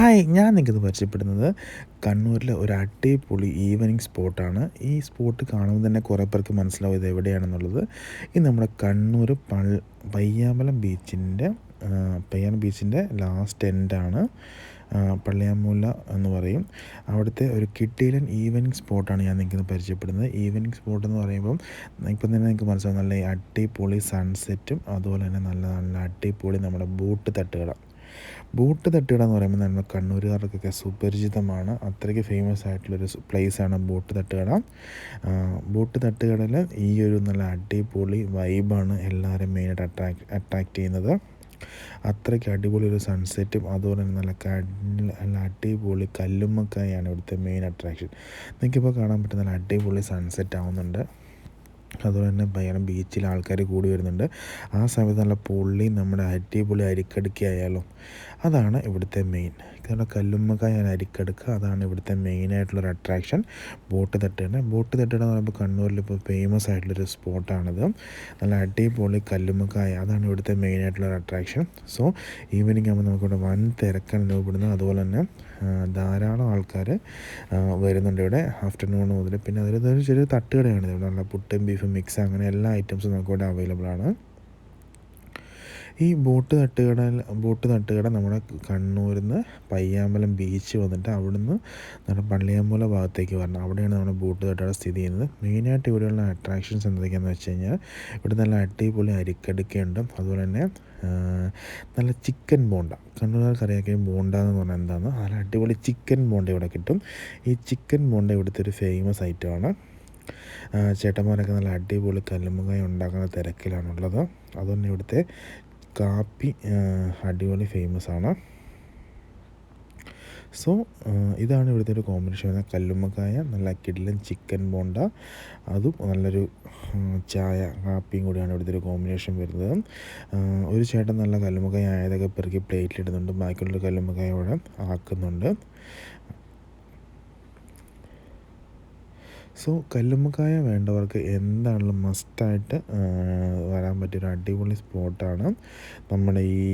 Hi, ഞാൻ നിങ്ങൾക്കിന്ന് പരിചയപ്പെടുന്നത് കണ്ണൂരിലെ ഒരു അടിപൊളി ഈവനിങ് സ്പോട്ടാണ്. ഈ സ്പോട്ട് കാണുമ്പോൾ തന്നെ കുറേ പേർക്ക് മനസ്സിലാവും ഇത് എവിടെയാണെന്നുള്ളത്. ഇത് നമ്മുടെ കണ്ണൂർ പയ്യാമ്പലം ബീച്ചിൻ്റെ ലാസ്റ്റ് എൻഡാണ്. പള്ളിയാമൂല എന്ന് പറയും. അവിടുത്തെ ഒരു കിടിലൻ ഈവനിങ് സ്പോട്ടാണ് ഞാൻ നിങ്ങൾക്ക് പരിചയപ്പെടുന്നത്. ഈവനിങ് സ്പോട്ട് എന്ന് പറയുമ്പം ഇപ്പം തന്നെ നിങ്ങൾക്ക് മനസ്സിലാവും, നല്ല അടിപൊളി സൺസെറ്റും അതുപോലെ തന്നെ നല്ല നല്ല അടിപൊളി നമ്മുടെ ബോട്ട് തട്ടുകട എന്ന് പറയുമ്പോൾ നമ്മൾ കണ്ണൂരുകാർക്കൊക്കെ സുപരിചിതമാണ്. അത്രയ്ക്ക് ഫേമസ് ആയിട്ടുള്ളൊരു പ്ലേസാണ് ബോട്ട് തട്ടുകട. ബോട്ട് തട്ടുകടയിൽ ഈ ഒരു നല്ല അടിപൊളി വൈബാണ് എല്ലാവരും മെയിനായിട്ട് അട്രാക്റ്റ് ചെയ്യുന്നത്. അത്രയ്ക്ക് അടിപൊളി ഒരു സൺസെറ്റും അതുപോലെ തന്നെ നല്ല അടിപൊളി കല്ലുമ്മക്കായാണ് ഇവിടുത്തെ മെയിൻ അട്രാക്ഷൻ. നിങ്ങൾക്കിപ്പോൾ കാണാൻ പറ്റുന്ന നല്ല അടിപൊളി സൺസെറ്റ് ആവുന്നുണ്ട്. അതുപോലെ തന്നെ ഭയങ്കര ബീച്ചിൽ ആൾക്കാർ കൂടി വരുന്നുണ്ട്. ആ സമയത്ത് നല്ല നമ്മുടെ അടിപൊളി അരിക്കടുക്ക ആയാലും അതാണ് ഇവിടുത്തെ മെയിൻ. കാരണം കല്ലുമ്മക്കായ അരിക്കടുക്ക അതാണ് ഇവിടുത്തെ മെയിനായിട്ടുള്ളൊരു അട്രാക്ഷൻ. ബോട്ട് തട്ടുകട എന്ന് പറയുമ്പോൾ കണ്ണൂരിൽ ഇപ്പോൾ ഫേമസ് ആയിട്ടുള്ളൊരു സ്പോട്ടാണിത്. നല്ല അടിപൊളി കല്ലുമ്മക്കായ അതാണ് ഇവിടുത്തെ മെയിനായിട്ടുള്ളൊരു അട്രാക്ഷൻ. സോ ഈവനിങ് ആകുമ്പോൾ നമുക്കിവിടെ വൻ തിരക്കാണ് അനുഭവപ്പെടുന്നത്. അതുപോലെ തന്നെ ധാരാളം ആൾക്കാർ വരുന്നുണ്ട് ഇവിടെ ആഫ്റ്റർനൂൺ മുതൽ. പിന്നെ അതിലൊരു ചെറിയ തട്ടുകടയാണ് ഇവിടെ. നല്ല പുട്ടും ബീഫും മിക്സ് അങ്ങനെ എല്ലാ ഐറ്റംസും നമുക്കിവിടെ അവൈലബിൾ ആണ്. ഈ ബോട്ട് തട്ടുകട നമ്മുടെ കണ്ണൂരിൽ നിന്ന് പയ്യാമ്പലം ബീച്ച് വന്നിട്ട് അവിടുന്ന് നമ്മുടെ പള്ളിയാമ്പല ഭാഗത്തേക്ക് വരണം. അവിടെയാണ് നമ്മുടെ ബോട്ട് തട്ടുകട സ്ഥിതി ചെയ്യുന്നത്. മെയിനായിട്ട് ഇവിടെയുള്ള അട്രാക്ഷൻസ് എന്തൊക്കെയാണെന്ന് വെച്ച് കഴിഞ്ഞാൽ ഇവിടെ നല്ല അടിപൊളി അരിക്കടുക്കയുണ്ട്. അതുപോലെ തന്നെ നല്ല ചിക്കൻ ബോണ്ട. കണ്ണൂരുകാർക്ക് അറിയാം ബോണ്ട എന്ന് പറഞ്ഞാൽ എന്താണെന്ന്. നല്ല അടിപൊളി ചിക്കൻ ബോണ്ട ഇവിടെ കിട്ടും. ഈ ചിക്കൻ ബോണ്ട ഇവിടുത്തെ ഒരു ഫേമസ് ഐറ്റമാണ്. ചേട്ടന്മാരൊക്കെ നല്ല അടിപൊളി കല്ലുമ്മക്കായ ഉണ്ടാക്കുന്ന തിരക്കിലാണുള്ളത്. അതുതന്നെ ഇവിടുത്തെ കാപ്പി അടിപൊളി ഫേമസ് ആണ്. സോ ഇതാണ് ഇവിടുത്തെ ഒരു കോമ്പിനേഷൻ വരുന്നത്. കല്ലുമ്മക്കായ, നല്ല കിടിലൻ ചിക്കൻ ബോണ്ട, അതും നല്ലൊരു കാപ്പിയും കൂടിയാണ് ഇവിടുത്തെ ഒരു കോമ്പിനേഷൻ വരുന്നത്. ഒരു ചേട്ടൻ നല്ല കല്ലുമ്മക്കായ ആയതൊക്കെ പെറുക്കി പ്ലേറ്റിലിടുന്നുണ്ട്. ബാക്കിയുള്ളൊരു കല്ലുമ്മക്കായ ഇവിടെ ആക്കുന്നുണ്ട്. സോ കല്ലുമ്മക്കായ വേണ്ടവർക്ക് എന്താണെങ്കിലും മസ്റ്റായിട്ട് വരാൻ പറ്റിയൊരു അടിപൊളി സ്പോട്ടാണ് നമ്മുടെ ഈ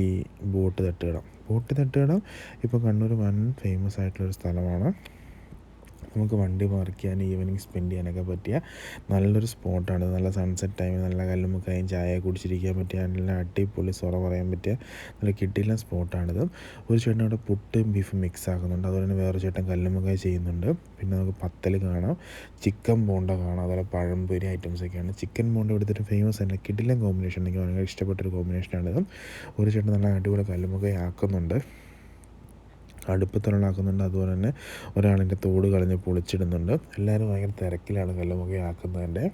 ബോട്ട് തട്ടുകട. ഇപ്പോൾ കണ്ണൂർ വൻ ഫേമസ് ആയിട്ടുള്ളൊരു സ്ഥലമാണ്. നമുക്ക് വണ്ടി പാർക്ക് ചെയ്യാൻ ഈവനിങ് സ്പെൻഡ് ചെയ്യാനൊക്കെ പറ്റിയ നല്ലൊരു സ്പോട്ടാണ്. നല്ല സൺസെറ്റ് ടൈമിൽ നല്ല കല്ലുമ്മക്കായും ചായ കുടിച്ചിരിക്കാൻ പറ്റിയ നല്ല അടിപൊളി സൊറ പറയാൻ പറ്റിയ നല്ല കിട്ടില്ല സ്പോട്ടാണിത്. ഒരു ചേട്ടൻ അവിടെ പുട്ടും ബീഫും മിക്സ് ആക്കുന്നുണ്ട്. അതുപോലെ തന്നെ വേറൊരു ചേട്ടൻ കല്ലുമ്മക്കായ ചെയ്യുന്നുണ്ട്. പിന്നെ നമുക്ക് പത്തൽ കാണാം, ചിക്കൻ ബോണ്ട കാണാം, അതുപോലെ പഴംപൊരി ഐറ്റംസൊക്കെയാണ്. ചിക്കൻ ബോണ്ട ഇവിടുത്തെ ഒരു ഫേമസ് ആണ്. കിടിലൻ കോമ്പിനേഷൻ. എനിക്ക് ഭയങ്കര ഇഷ്ടപ്പെട്ടൊരു കോമ്പിനേഷനാണിത്. ഒരു ചേട്ടൻ നല്ല അടിപൊളി കല്ലുമ്മക്കായ ആക്കുന്നുണ്ട്, അടുപ്പത്തുള്ളാക്കുന്നുണ്ട്. അതുപോലെ തന്നെ ഒരാളിൻ്റെ തോട് കളഞ്ഞ് പൊളിച്ചിടുന്നുണ്ട്. എല്ലാവരും ഭയങ്കര തിരക്കിലാണ് കല്ലുമ്മക്കായ ആക്കുന്നതിൻ്റെ.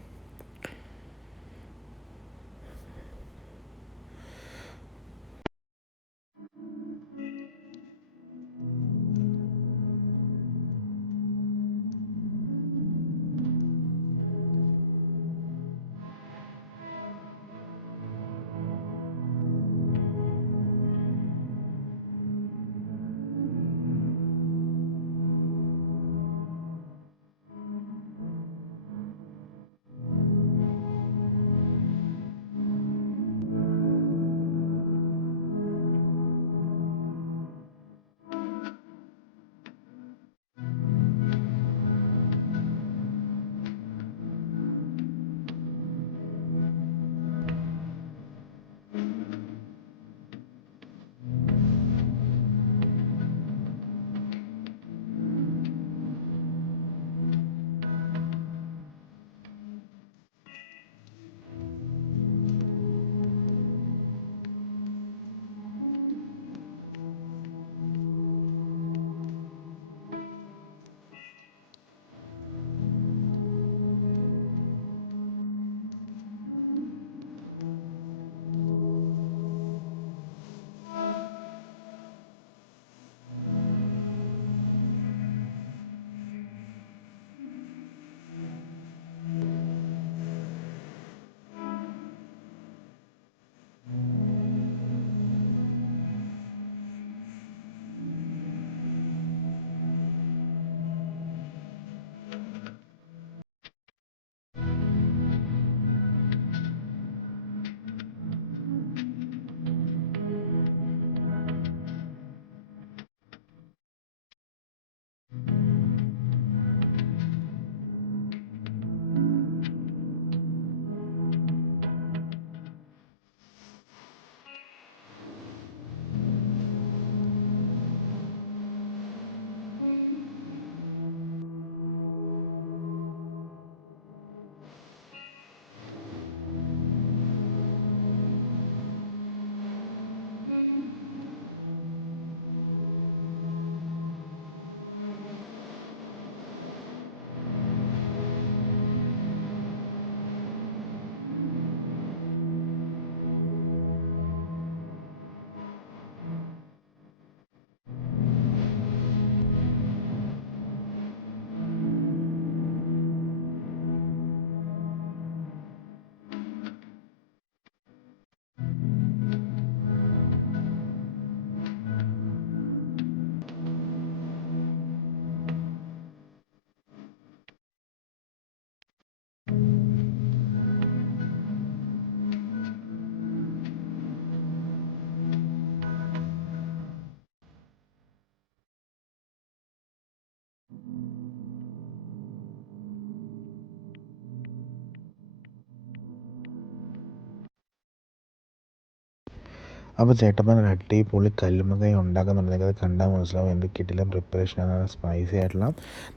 അപ്പോൾ ചേട്ടപ്പൻ ഒരു അടിപൊളി കല്ലുമ്മക്കായ ഉണ്ടാക്കുന്നുണ്ടെങ്കിൽ അത് കണ്ടാൽ മനസ്സിലാവും എന്ത് കിടിലൻ പ്രിപ്പറേഷനാണ്. സ്പൈസി ആയിട്ടുള്ള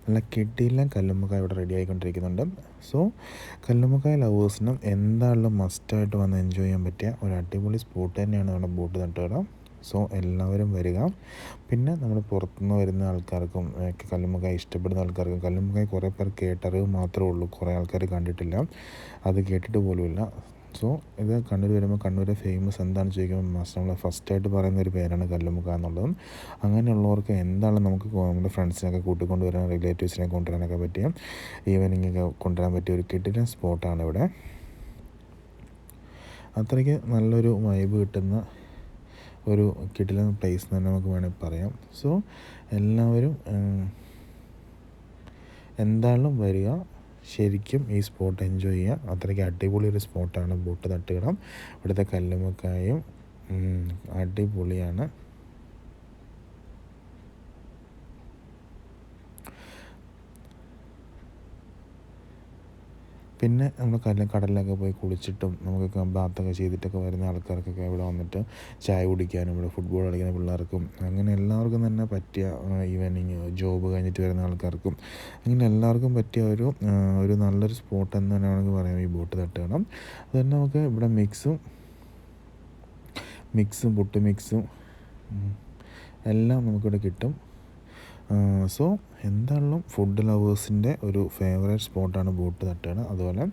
നല്ല കിടിലൻ കല്ലുമ്മക്കായ ഇവിടെ റെഡി ആയിക്കൊണ്ടിരിക്കുന്നുണ്ട്. സോ കല്ലുമ്മക്കായ ലവേഴ്സിനും എന്തായാലും മസ്റ്റായിട്ട് വന്ന് എൻജോയ് ചെയ്യാൻ പറ്റിയ ഒരു അടിപൊളി സ്പോട്ട് തന്നെയാണ് നമ്മുടെ ബോട്ട് തട്ടുകട. സോ എല്ലാവരും വരിക. പിന്നെ നമ്മൾ പുറത്തുനിന്ന് വരുന്ന ആൾക്കാർക്കും കല്ലുമ്മക്കായ ഇഷ്ടപ്പെടുന്ന ആൾക്കാർക്കും, കല്ലുമ്മക്കായ കുറേ പേർ കേട്ടറിവ് മാത്രമേ ഉള്ളൂ, കുറേ ആൾക്കാർ കണ്ടിട്ടില്ല, അത് കേട്ടിട്ട് പോലുമില്ല. സോ ഇത് കണ്ണൂർ വരുമ്പോൾ കണ്ണൂർ ഫേമസ് എന്താണെന്ന് ചോദിക്കുമ്പോൾ നമ്മൾ ഫസ്റ്റായിട്ട് പറയുന്ന ഒരു പേരാണ് കല്ലുമ്മക്ക എന്നുള്ളതും. അങ്ങനെയുള്ളവർക്ക് എന്താണ് നമുക്ക് നമ്മുടെ ഫ്രണ്ട്സിനൊക്കെ കൂട്ടിക്കൊണ്ട് വരാൻ, റിലേറ്റീവ്സിനെ കൊണ്ടുവരാനൊക്കെ പറ്റിയ, ഈവനിങ്ങൊക്കെ കൊണ്ടുവരാൻ പറ്റിയ ഒരു കിടിലൻ സ്പോട്ടാണ് ഇവിടെ. അത്രയ്ക്ക് നല്ലൊരു വൈബ് കിട്ടുന്ന ഒരു കിടിലൻ പ്ലേസ് എന്ന് തന്നെ നമുക്ക് വേണമെങ്കിൽ പറയാം. സോ എല്ലാവരും എന്തായാലും വരിക, ശരിക്കും ഈ സ്പോട്ട് എൻജോയ് ചെയ്യുക. അത്രയ്ക്ക് അടിപൊളി ഒരു സ്പോട്ടാണ് ബോട്ട് തട്ടുകട. ഇവിടുത്തെ കല്ലുമ്മക്കായും അടിപൊളിയാണ്. പിന്നെ നമ്മൾ കടലിലൊക്കെ പോയി കുളിച്ചിട്ടും നമുക്ക് ബാത്തൊക്കെ ചെയ്തിട്ടൊക്കെ വരുന്ന ആൾക്കാർക്കൊക്കെ ഇവിടെ വന്നിട്ട് ചായ കുടിക്കാനും, ഇവിടെ ഫുട്ബോൾ കളിക്കുന്ന പിള്ളേർക്കും, അങ്ങനെ എല്ലാവർക്കും തന്നെ പറ്റിയ, ഈവനിങ് ജോബ് കഴിഞ്ഞിട്ട് വരുന്ന ആൾക്കാർക്കും, അങ്ങനെ എല്ലാവർക്കും പറ്റിയ ഒരു നല്ലൊരു സ്പോട്ട് എന്ന് തന്നെ വേണമെങ്കിൽ പറയാം ഈ ബോട്ട് തട്ടുകട. അത് തന്നെ നമുക്ക് ഇവിടെ മിക്സും പുട്ട് മിക്സും എല്ലാം നമുക്കിവിടെ കിട്ടും. സോ എന്തായാലും ഫുഡ് ലവേഴ്സിൻ്റെ ഒരു ഫേവറേറ്റ് സ്പോട്ടാണ് ബോട്ട് തട്ടുകട. അതുപോലെ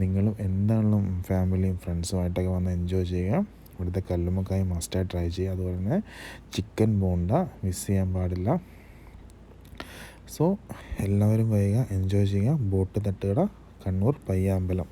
നിങ്ങളും എന്തായാലും ഫാമിലിയും ഫ്രണ്ട്സുമായിട്ടൊക്കെ വന്ന് എൻജോയ് ചെയ്യുക. ഇവിടുത്തെ കല്ലുമ്മക്കായ മസ്റ്റായി ട്രൈ ചെയ്യുക. അതുപോലെ തന്നെ ചിക്കൻ ബോണ്ട മിസ് ചെയ്യാൻ പാടില്ല. സോ എല്ലാവരും വരിക, എൻജോയ് ചെയ്യുക. ബോട്ട് തട്ടുകട, കണ്ണൂർ പയ്യാമ്പലം.